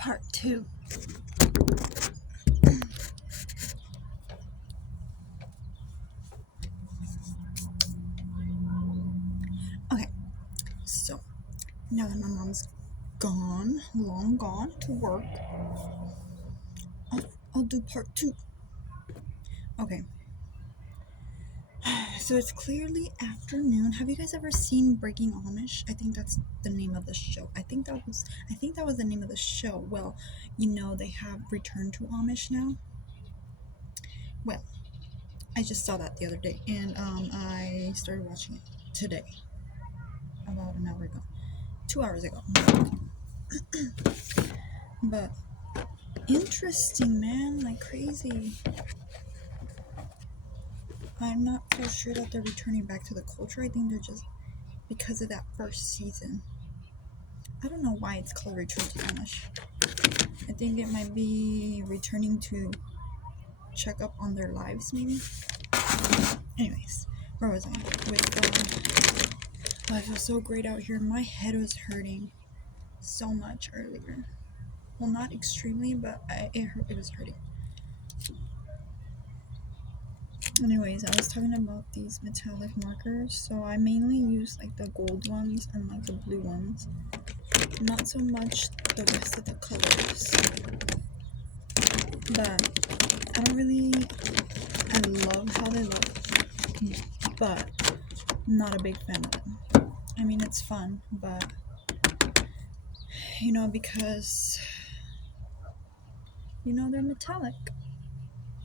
Part 2. Okay, so now that my mom's gone, long gone to work, I'll do part 2. Okay, so it's clearly afternoon. Have you guys ever seen Breaking Amish? I think that's the name of the show. I think that was the name of the show. Well, they have returned to Amish now. Well, I just saw that the other day, and I started watching it today, about an hour ago, 2 hours ago. But interesting, man, like crazy. I'm not so sure that they're returning back to the culture. I think they're just because of that first season. I don't know why it's called Return to Amish. I think it might be returning to check up on their lives, maybe. Anyways, where was I? Life was so great out here. My head was hurting so much earlier. Well, not extremely, but it was hurting. Anyways, I was talking about these metallic markers. So I mainly use like the gold ones and like the blue ones. Not so much the rest of the colors. But I love how they look, but not a big fan of them. I mean, it's fun, but because they're metallic.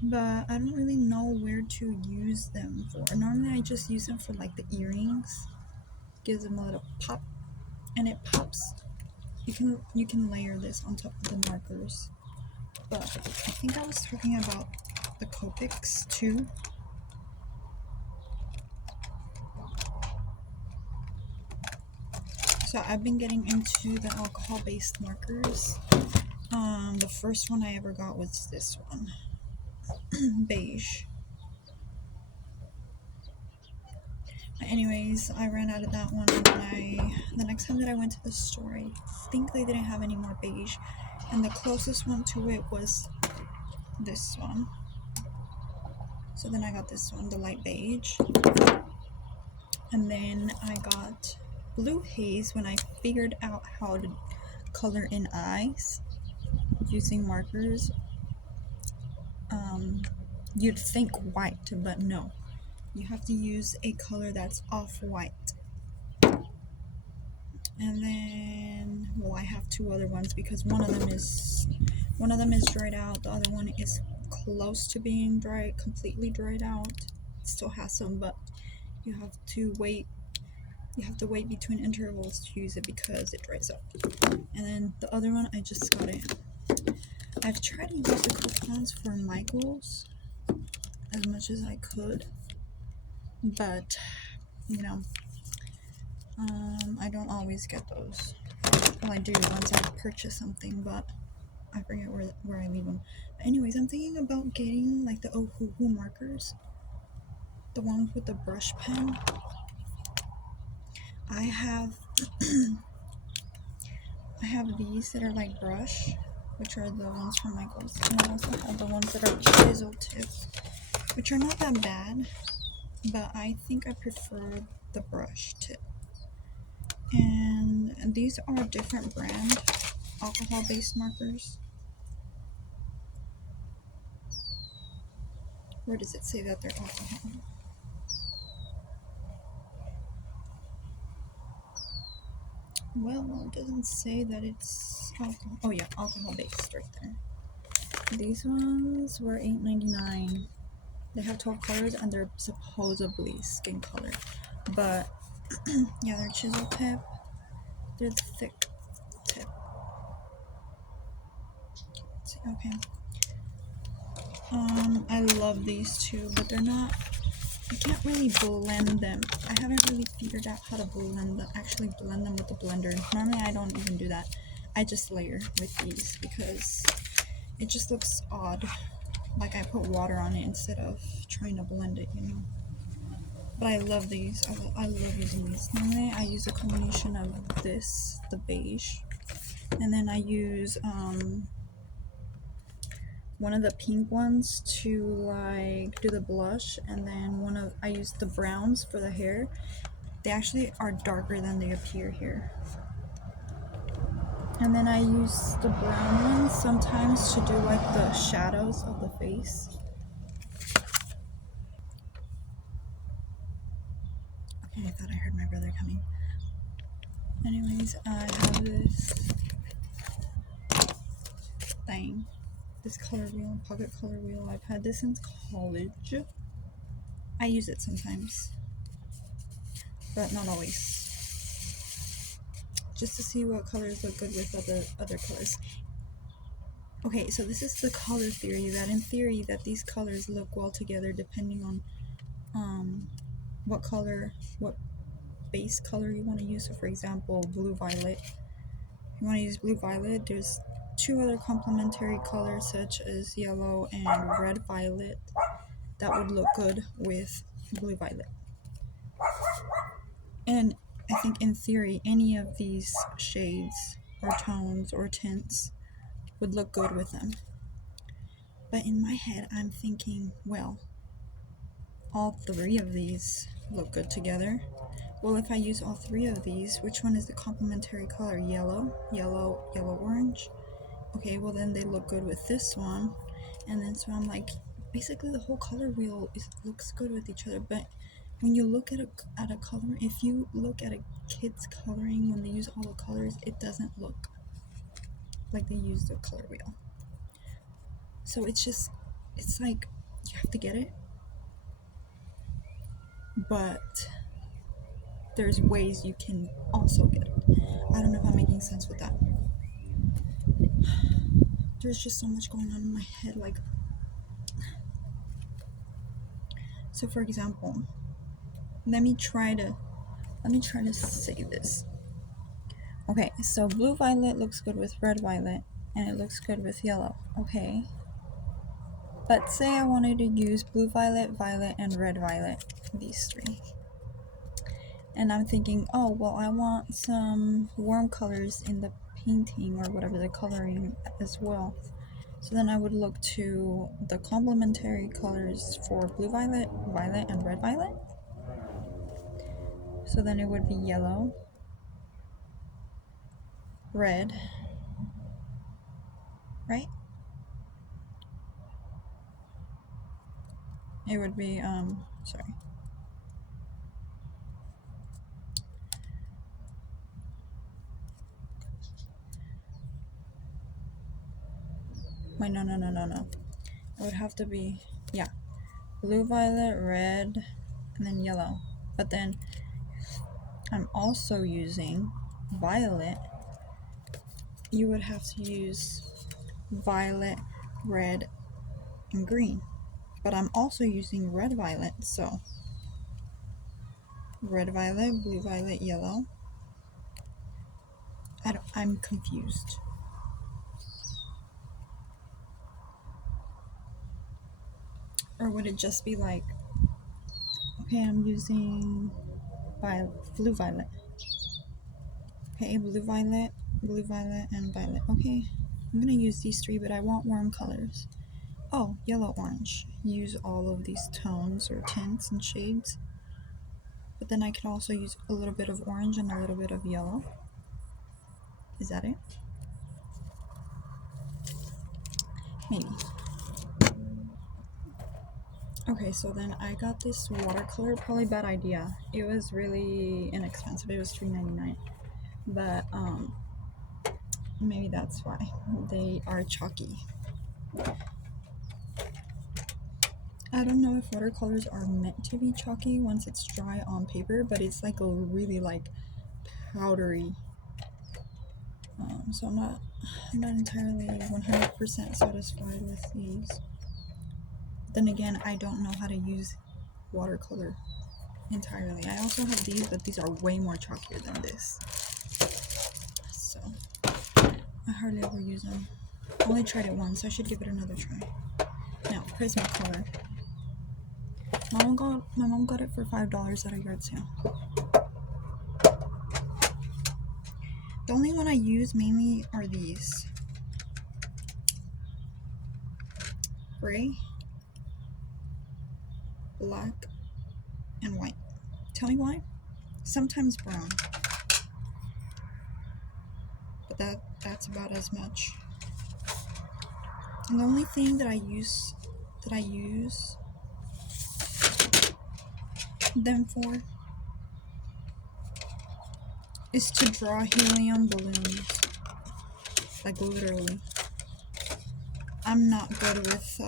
But I don't really know where to use them for. Normally I just use them for like the earrings. Gives them a little pop, and it pops. You can layer this on top of the markers. But I think I was talking about the Copics too. So I've been getting into the alcohol-based markers. The first one I ever got was this one, beige. Anyways, I ran out of that one, and the next time that I went to the store, I think they didn't have any more beige, and the closest one to it was this one. So then I got this one, the light beige, and then I got blue haze when I figured out how to color in eyes using markers. You'd think white, but no, you have to use a color that's off-white. And then, I have two other ones because one of them is dried out. The other one is close to being completely dried out. It still has some, but you have to wait between intervals to use it because it dries up. And then the other one, I just got it. I've tried to use the coupons for Michaels as much as I could, but I don't always get those. Well, I do once I purchase something, but I forget where I leave them. But anyways, I'm thinking about getting like the Ohuhu markers, the ones with the brush pen. I have these that are like brush, which are the ones from Michaels, and I also have the ones that are chisel tips, which are not that bad, but I think I prefer the brush tip. And these are different brand alcohol-based markers. Where does it say that they're alcohol? Well, it doesn't say that it's alcohol. Oh yeah, alcohol-based right there. These ones were $8.99. They have 12 colors and they're supposedly skin color. But yeah, they're chisel tip. They're thick tip. Let's see, okay. I love these two, but they're not. I can't really blend them. I haven't really figured out how to actually blend them with the blender. Normally I don't even do that. I just layer with these because it just looks odd. Like I put water on it instead of trying to blend it, But I love these. I love using these. Normally I use a combination of this, the beige, And then I use one of the pink ones to like do the blush, and then I use the browns for the hair. They actually are darker than they appear here. And then I use the brown ones sometimes to do like the shadows of the face. Okay, I thought I heard my brother coming. Anyways, I have this thing, this color wheel, pocket color wheel. I've had this since college. I use it sometimes, but not always. Just to see what colors look good with other colors. Okay, so this is the color theory, that in theory that these colors look well together depending on what base color you want to use. So for example, blue violet. If you want to use blue violet, there's two other complementary colors such as yellow and red violet that would look good with blue violet. And I think in theory any of these shades or tones or tints would look good with them. But in my head I'm thinking, well, all three of these look good together. Well, if I use all three of these, which one is the complementary color? Yellow, yellow, yellow, orange. Okay, well then they look good with this one. And then so I'm like, basically the whole color wheel looks good with each other. But when you look at a color, if you look at a kid's coloring when they use all the colors, it doesn't look like they use the color wheel. So it's like you have to get it, but there's ways you can also get it. I don't know if I'm making sense with that. There's just so much going on in my head. Like, so for example, let me try to say this. Okay, so blue violet looks good with red violet, and it looks good with yellow. Okay, but say I wanted to use blue violet, violet, and red violet, these three. And I'm thinking, oh, well, I want some warm colors in the painting or whatever the coloring as well. So then I would look to the complementary colors for blue violet, violet, and red violet. So then it would be yellow, red, right? It would be, sorry. Wait, no. It would have to be, yeah, blue, violet, red, and then yellow. But then I'm also using violet. You would have to use violet, red, and green. But I'm also using red violet, so red violet, blue violet, yellow. I'm confused. Or would it just be like, okay, I'm using blue violet. Okay, blue violet, and violet. Okay, I'm gonna use these three, but I want warm colors. Oh, yellow, orange. Use all of these tones or tints and shades. But then I can also use a little bit of orange and a little bit of yellow. Is that it? Maybe. Okay, so then I got this watercolor, probably bad idea. It was really inexpensive. It was $3.99. But maybe that's why. They are chalky. I don't know if watercolors are meant to be chalky once it's dry on paper, but it's like a really like powdery. So I'm not entirely 100% satisfied with these. Then again, I don't know how to use watercolor entirely. I also have these, but these are way more chalkier than this. So I hardly ever use them. I only tried it once, so I should give it another try. Now, Prismacolor. My mom got it for $5 at a yard sale. The only one I use mainly are these. Gray, black, and white. Tell me why? Sometimes brown. But that's about as much. And the only thing that I use them for is to draw helium balloons. Like literally. I'm not good with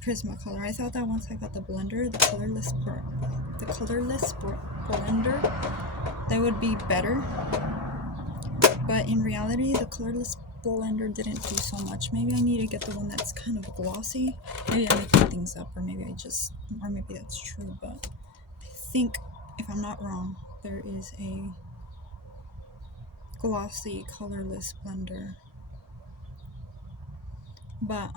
Prismacolor. I thought that once I got the blender, the colorless blender, that would be better. But in reality, the colorless blender didn't do so much. Maybe I need to get the one that's kind of glossy. Maybe I'm making things up, or maybe maybe that's true. But I think, if I'm not wrong, there is a glossy colorless blender. But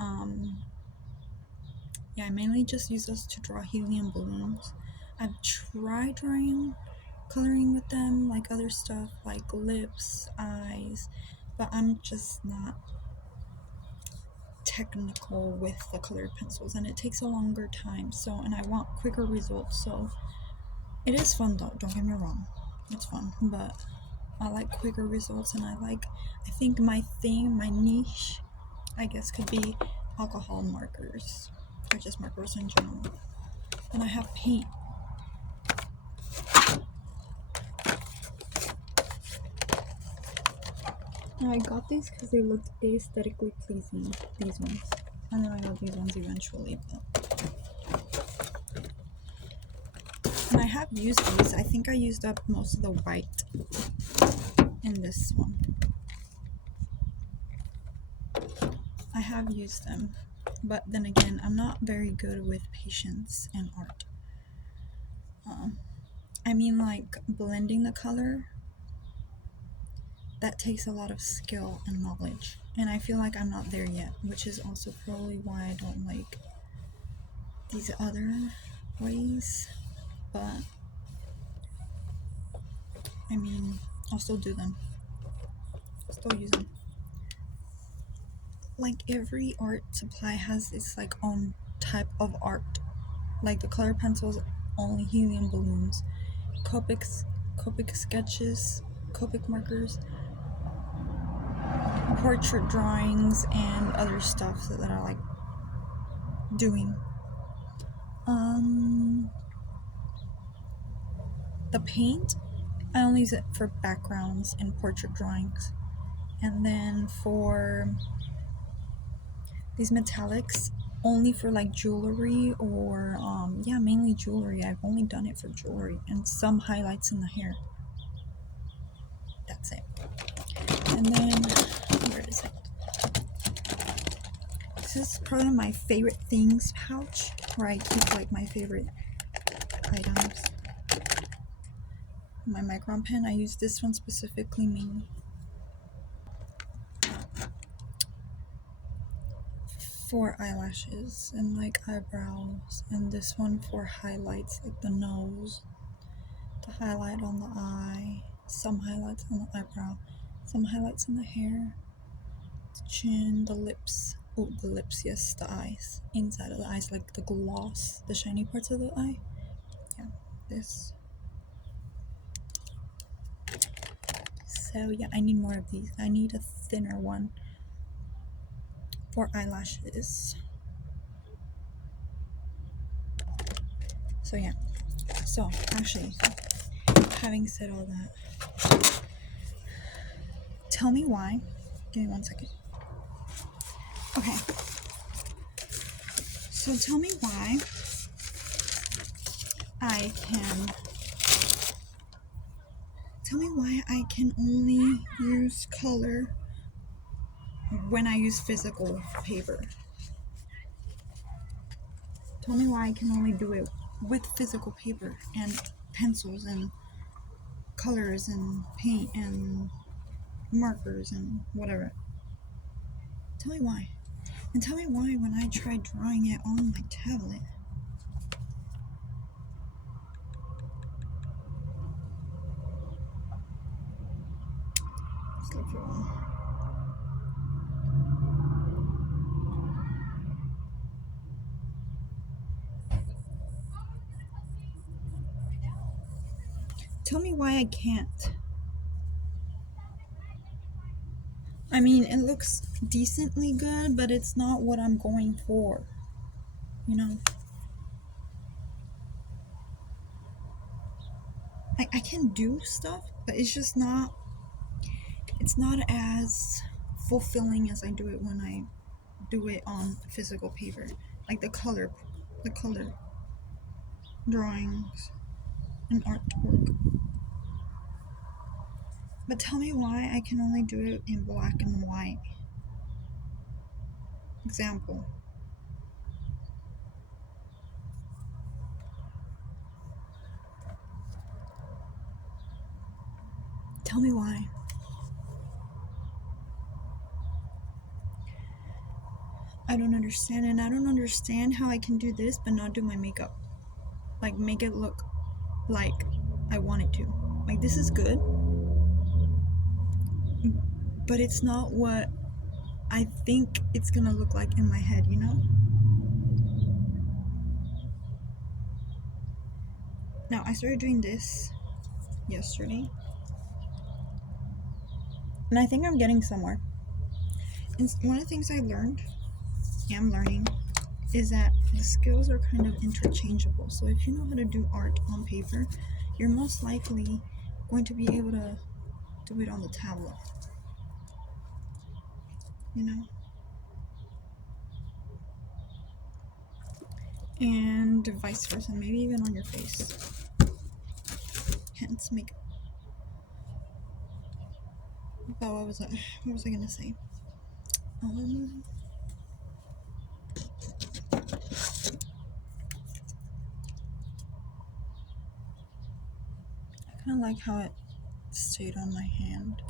yeah, I mainly just use those to draw helium balloons. I've tried coloring with them, like other stuff, like lips, eyes, but I'm just not technical with the colored pencils, and it takes a longer time. So, and I want quicker results. So, it is fun though. Don't get me wrong, it's fun, but I like quicker results, and I think my niche, I guess, could be alcohol markers, or just markers in general. And I have paint. Now I got these because they looked aesthetically pleasing, these ones. And then I got these ones eventually, but... And I have used these. I think I used up most of the white in this one. I have used them. But then again, I'm not very good with patience and art. I mean, like, blending the color, that takes a lot of skill and knowledge. And I feel like I'm not there yet, which is also probably why I don't like these other ways. But, I mean, I'll still do them. I'll still use them. Like, every art supply has its, like, own type of art. Like, the color pencils, only helium balloons. Copic sketches, Copic markers, portrait drawings, and other stuff that I like doing. The paint, I only use it for backgrounds and portrait drawings. And then for these metallics, only for like jewelry or yeah, mainly jewelry. I've only done it for jewelry and some highlights in the hair. That's it. And then where is it? This is probably my favorite things pouch, where I keep like my favorite items. My Micron pen, I use this one specifically mainly for eyelashes and like eyebrows, and this one for highlights, like the nose, the highlight on the eye, some highlights on the eyebrow, some highlights in the hair, the chin, the lips. Oh, the lips, yes, the eyes, inside of the eyes, like the gloss, the shiny parts of the eye. Yeah, this. So yeah, I need more of these. I need a thinner one for eyelashes. So yeah, so actually, having said all that, tell me why. Give me 1 second. Okay, so tell me why I can only use color when I use physical paper. Tell me why I can only do it with physical paper and pencils and colors and paint and markers and whatever. Tell me why. And tell me why when I tried drawing it on my tablet, it's Tell me why I can't. I mean, it looks decently good, but it's not what I'm going for. You know? I can do stuff, but it's just not, it's not as fulfilling as I do it when I do it on physical paper. Like the color drawings and artwork. But tell me why I can only do it in black and white. Example. Tell me why. I don't understand, and I don't understand how I can do this but not do my makeup. Like, make it look like I want it to. Like, this is good, but it's not what I think it's gonna look like in my head, you know? Now, I started doing this yesterday, and I think I'm getting somewhere. And one of the things I learned, am learning, is that the skills are kind of interchangeable. So if you know how to do art on paper, you're most likely going to be able to do it on the tablet. You know? And vice versa, maybe even on your face. Hence makeup. But what was I gonna say? I kind of like how it stayed on my hand.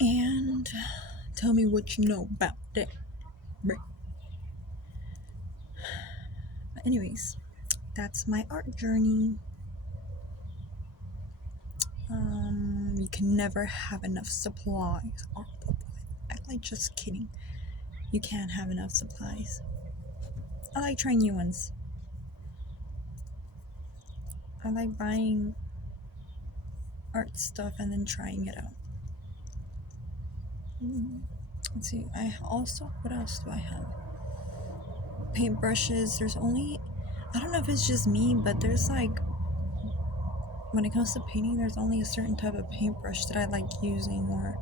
And tell me what you know about that. But anyways, that's my art journey. You can never have enough supplies. I'm like, just kidding. You can't have enough supplies. I like trying new ones. I like buying art stuff and then trying it out. Let's see. What else do I have? Paintbrushes. I don't know if it's just me, but there's like, when it comes to painting, there's only a certain type of paintbrush that I like using, or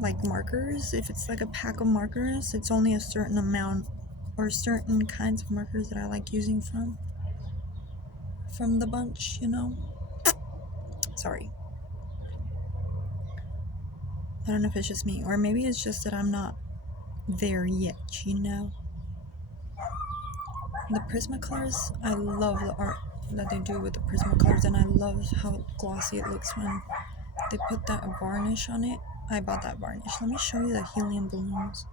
like markers. If it's like a pack of markers, it's only a certain amount or certain kinds of markers that I like using from the bunch, you know? Sorry. I don't know if it's just me, or maybe it's just that I'm not there yet, you know? The Prismacolors, I love the art that they do with the Prismacolors, and I love how glossy it looks when they put that varnish on it. I bought that varnish. Let me show you the helium balloons.